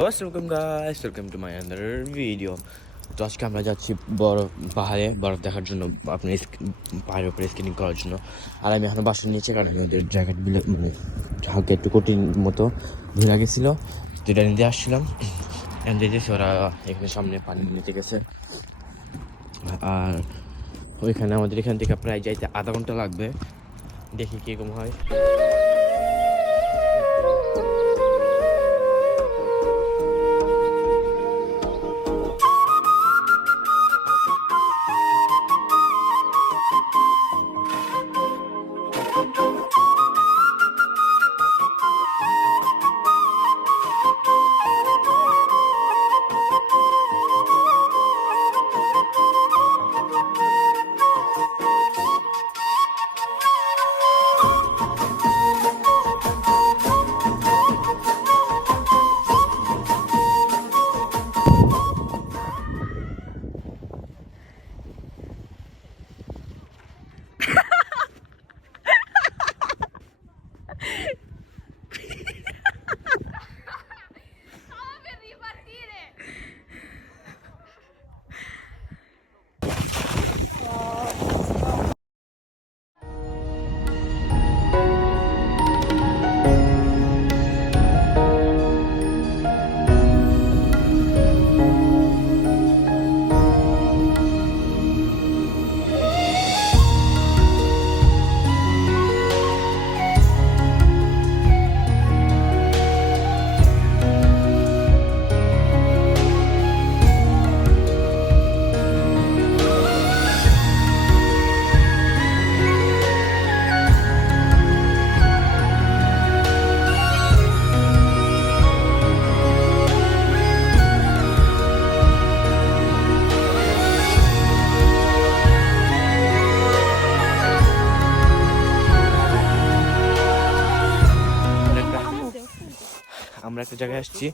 Welcome guys, welcome to my another video. তো আজকে আমরা যাচ্ছি বড় পাহাড়ে বরফ দেখার জন্য, আপনার পাহাড়ের উপরে স্কেটিং করার জন্য। আর আমি এখন বাসার নিচে, কারণ আমাদের জ্যাকেটগুলো মানে হালকা একটু কঠিন মতো ভিড়া গেছিলো, যেটা নিতে আসছিলাম। দিয়েছি ওরা এখানে সামনে পানি নিতে গেছে। আর ওইখানে আমাদের এখান থেকে প্রায় যাইতে আধা ঘন্টা লাগবে, দেখি কীরকম হয়। আমরা একটা জায়গায় আসছি,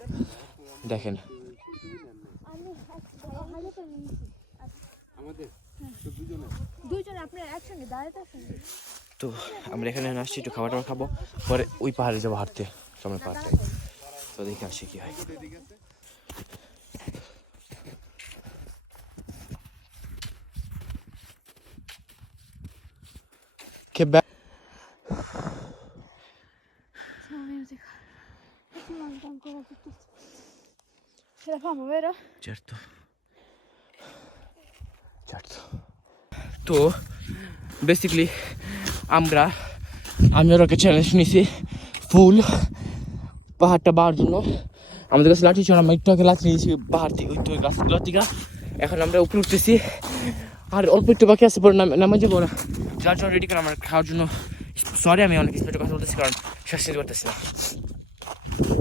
দেখেন। তো আমরা এখানে আসছি, একটু খাবার টাবার খাবো, পরে ওই পাহাড়ে যাবো হাঁটতে, সামনে পাহাড়টায়। তো দেখে আসছি কি হয়। তো বেসিক্যালি আমি ওর একটা চ্যালেঞ্জ নিয়েছি ফুল পাহাড়টা বাড়ার জন্য। আমাদের কাছে লাঠি ছিল, আমরা একটু আগে লাঠি নিয়েছি পাহাড় থেকে, ওই তো গাছগুলোর থেকে। এখন আমরা উপরে উঠতেছি, আর অল্প একটু বাকি আছে, পরে নামে যাবো না। যার জন্য রেডি করে আমার খাওয়ার জন্য। সরি আমি অনেক স্পিডে কথা বলতেছি, কারণ শ্বাস নিতে পারতেছি না।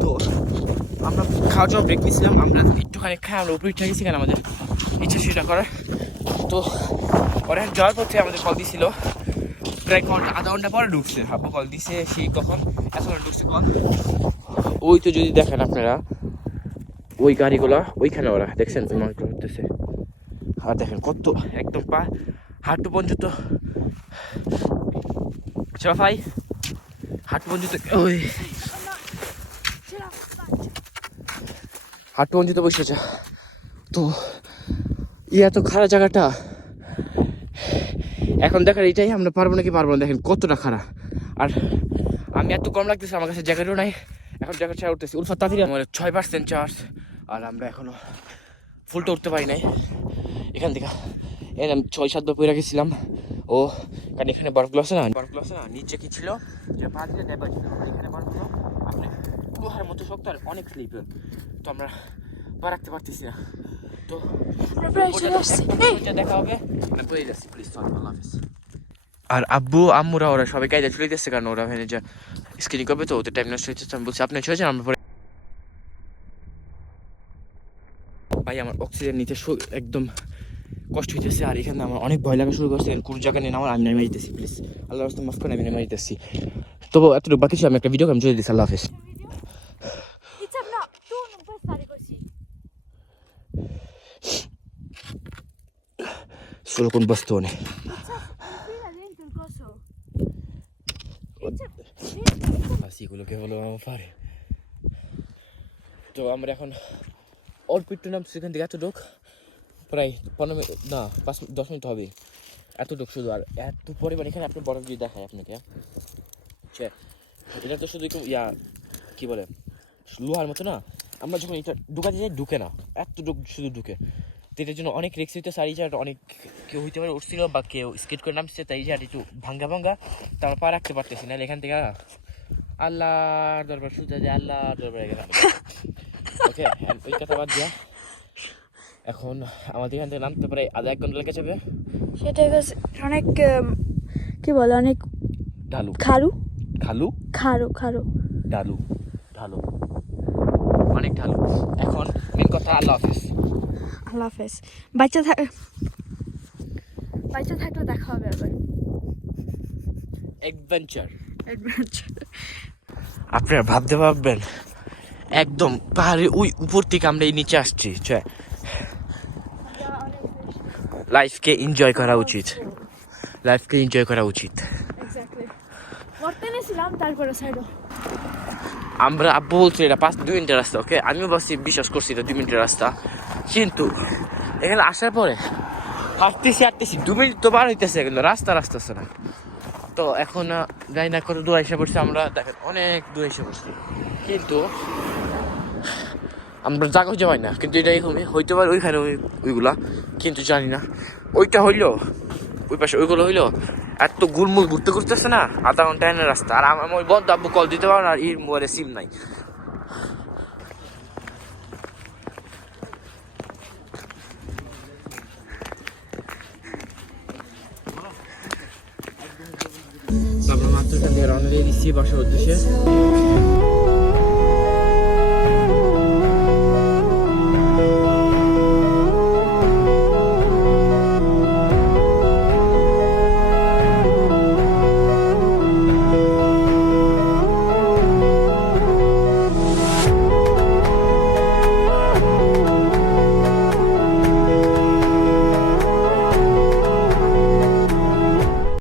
তো আমরা খাওয়ার জন্য ব্রেক নিয়েছিলাম, আমরা একটুখানি খাই আমরা উপরে উঠে গেছি, কেন আমাদের ইচ্ছা সেটা করার। তো ওরা যাওয়ার পথে আমাদের কল দিয়েছিল, প্রায় আধা ঘন্টা পরে ঢুকছে। আব্বু কল দিছে, সেই কখন এখন ঢুকছে কল। ওই তো যদি দেখেন আপনারা ওই গাড়িগুলা, ওইখানে ওরা দেখছেন ওই মানুষগুলো উঠতেছে। আর দেখেন কত একদম পা হাঁটু পর্যন্ত, ভাই হাঁটু পর্যন্ত, ওই হাঁটু পর্যন্ত বসেছে। তো এত খারাপ জায়গাটা, এখন দেখার এটাই আমরা পারবো নাকি পারবো না, দেখেন কতটা খারাপ। আর আমি এত কম লাগতেছে, আমার কাছে জ্যাকেটও নাই, এখন জ্যাকেট ছাড়া উঠতেছি। উলফাত তাড়াতাড়ি আমার 6% চার্জ, আর আমরা এখনো ফুলটা উঠতে পারি নাই এখান থেকে। আমি 6-7 বার পরে গেছিলাম। ও কারণ এখানে বরফগুলো আছে না, নিচে কি ছিল যে পা দিলে নেবার ছিল, এখানে বরফগুলো আপনি লোহার মতো শক্ত আর অনেক স্লিপ। তো আমরা পা রাখতে পারতেছি না। তো দেখা হবে, আমি বলে যাচ্ছি, প্লিজ আল্লাহ হাফেজ। আর আব্বু আম্মুরা ওরা সবাই কাজে চলে যাচ্ছে, কারণ ওরা ওখানে যা স্ক্রিনিং করবে, তো ওদের টাইম নষ্ট হচ্ছে। আমি বলছি আপনি চলে যান, আমরা পরে। ভাই আমার অক্সিজেন নিতে একদম কষ্ট হইতেছে, আর এখানে আমার অনেক ভয় লাগা শুরু করছে। কোন জায়গা নিয়ে আমার আমি নেমে যেতেছি, প্লিজ আল্লাহ রাস্তা মাফ করে, আমি নেমে যেতেছি। তবু এতটুকু বাকি ছিল, আমি একটা ভিডিও আমি চলে দিচ্ছি। আল্লাহ হাফেজ। solo con bastone. Ah sì, quello che volevamo fare. তো আমরা এখন অল্প একটু নামছি এখান থেকে এতটুক, প্রায় 15 মিনিট না 5-10 মিনিট হবে এতটুক শুধু। আর এত পরিমাণ এখানে আপনি বরফ যদি দেখায় আপনাকে, এটা তো শুধু একটু কী বলে লোহার মতো না, আমরা যখন এটা ঢুকাতে যাই ঢুকে না, এতটুক শুধু ঢুকে। তো এটার জন্য অনেক রিক্স হইতে আর এই জায়গাটা অনেক কেউ হইতে পারে উঠছিল বা কেউ স্কেট করে নামছে, তাই এই জায়গাটা একটু ভাঙ্গা তা আমরা পা রাখতে পারতেছি না। এখান থেকে আল্লাহর দরবার সুজা যে আল্লাহর দরবারে গেলাম। ওকে, ওই কথা বাদ দিয়া এখন আমাদের এখান থেকে নামতে পারে আধা 1 ঘন্টা লেগে যাবে। সেটা অনেক কি বলে অনেক ঢালু খাড়ু খালু খাড়ু খাড়ু ঢালু ঢালু অনেক ঢালু। এখন মেন কথা আল্লাহ হাফেজ। আল্লাহ হাফেজ। বাচ্চা থাকলে দেখা হবে আবার অ্যাডভেঞ্চার। আপনারা ভাবতে পারবেন একদম পাহাড়ে ওই উপর থেকে আমরা এই নিচে আসছি। লাইফকে এনজয় করা উচিত, লাইফকে এনজয় করা উচিত। তারপরে সাইড আমরা আব্বু বলছি এটা 2 মিনিটের রাস্তা। ওকে, আমিও ভাবছি বিশ্বাস করছি এটা 2 মিনিটের রাস্তা, কিন্তু এখানে আসার পরে হাঁটতেছি 2 মিনিট তো বার হইতেছে, কিন্তু রাস্তা আছে না। তো এখন যাই না কত দূর এসে পড়ছি আমরা, দেখেন অনেক দূর এসে পড়ছি, কিন্তু আমরা জায়গা খুঁজে পাই না। কিন্তু এটা এখানে হইতে পারে ওইখানে ওইগুলা, কিন্তু জানি না ওইটা হইলো ওই পাশে ওইগুলো হইলো। এত গুলমুল ঘুরতে ঘুরতেছে না, আধা ঘন্টা এনে রাস্তা। আর আমার ওই বন্ধু আব্বু কল দিতে পারো না, আর এর মোবাইলে সিম নাই। আমরা মাত্র এখান থেকে রওনা দিয়ে দিচ্ছি বাসার উদ্দেশ্যে।